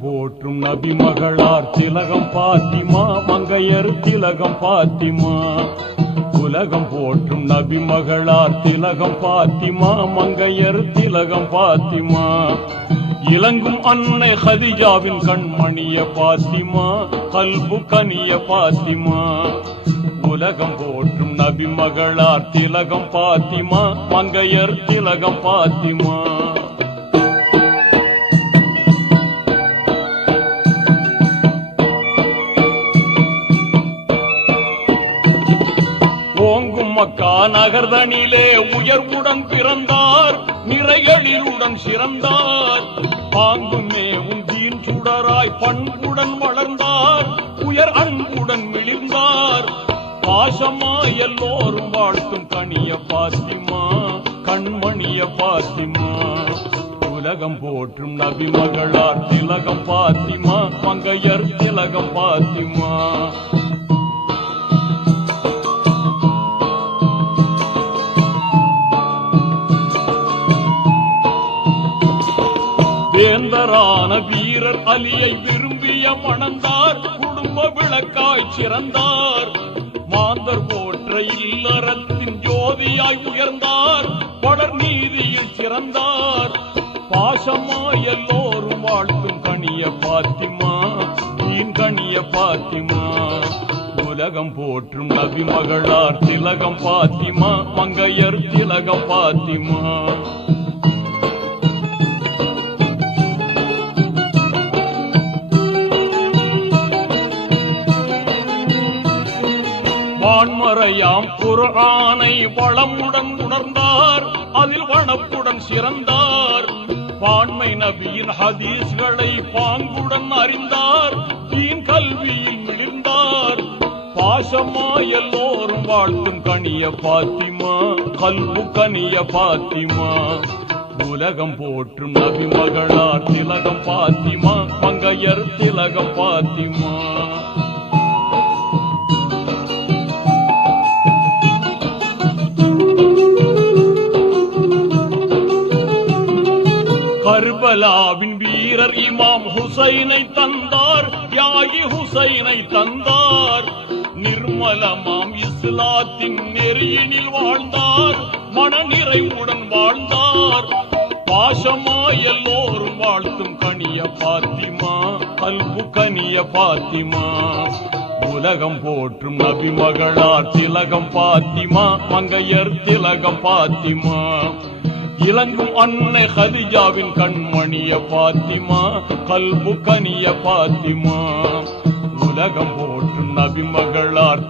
உலகம் போற்றும் நபி மகளார் திலகம் பாத்திமா மங்கையர் திலகம் பாத்திமா. உலகம் போற்றும் நபி மகளார் திலகம் பாத்திமா மங்கையர் திலகம் பாத்திமா. இலங்கும் அன்னை ஹதிஜாவின் கண்மணிய பாத்திமா கல்பு கனிய பாத்திமா. உலகம் போற்றும் நபி மகளார் திலகம் பாத்திமா மங்கையர் திலகம் பாத்திமா. ஓங்கும் மக்கா நகர்தனிலே உயர்வுடன் பிறந்தார் நிறைகளிலுடன் சிறந்தார். பாங்குமே உந்தீன் சுடராய் பண்புடன் வளர்ந்தார் உயர் அன்புடன் மிளிர்ந்தார். பாசமாய் எல்லோரும் வாழ்த்தும் கனிய பாத்திமா கண்மணிய பாத்திமா. உலகம் போற்றும் நபி மகளார் திலகம் பாத்திமா மங்கையர் திலகம் பாத்திமா. வேந்தரான வீரர் அலியை விரும்பிய மணந்தார் குடும்ப விளக்காய் சிறந்தார். மாந்தர் போற்ற இல்லறத்தின் ஜோதியாய் உயர்ந்தார் படர் நீதியில் சிறந்தார். பாசமாய் எல்லோரும் வாழ்த்தும் கனிய பாத்திமா தீன் கனிய பாத்திமா. உலகம் போற்றும் நபி மகளார் திலகம் பாத்திமா மங்கையர் திலகம் பாத்திமா. வான்மறையாம் குர்ஆனை வளமுடன் உணர்ந்தார் அதில் வனப்புடன் சிறந்தார். பான்மை நபியின் ஹதீஸ்களை பாங்குடன் அறிந்தார் தீன் கல்வியில் மிளிர்ந்தார். பாசமாய் எல்லோரும் வாழ்த்தும் கனிய பாத்திமா கல்பு கனிய பாத்திமா. உலகம் போற்றும் நபி மகளார் திலகம் பாத்திமா மங்கையர் திலகம் பாத்திமா. கர்பலாவின் வீரர் இமாம் ஹுசைனை தந்தார் தியாகி ஹுசைனை தந்தார். நிர்மலமாம் இஸ்லாத்தின் நெறியினில் வாழ்ந்தார் மனநிறைவுடன் வாழ்ந்தார். பாசமாய் எல்லோரும் வாழ்த்தும் கனிய பாத்திமா கல்பு கனிய பாத்திமா. உலகம் போற்றும் நபி மகளார் திலகம் பாத்திமா மங்கையர் திலகம் பாத்திமா. இலங்கும் அன்னை ஹதிஜாவின் கண்மணிய பாத்திமா கல்பு கனிய பாத்திமா. உலகம் போற்றும் நபி மகளார்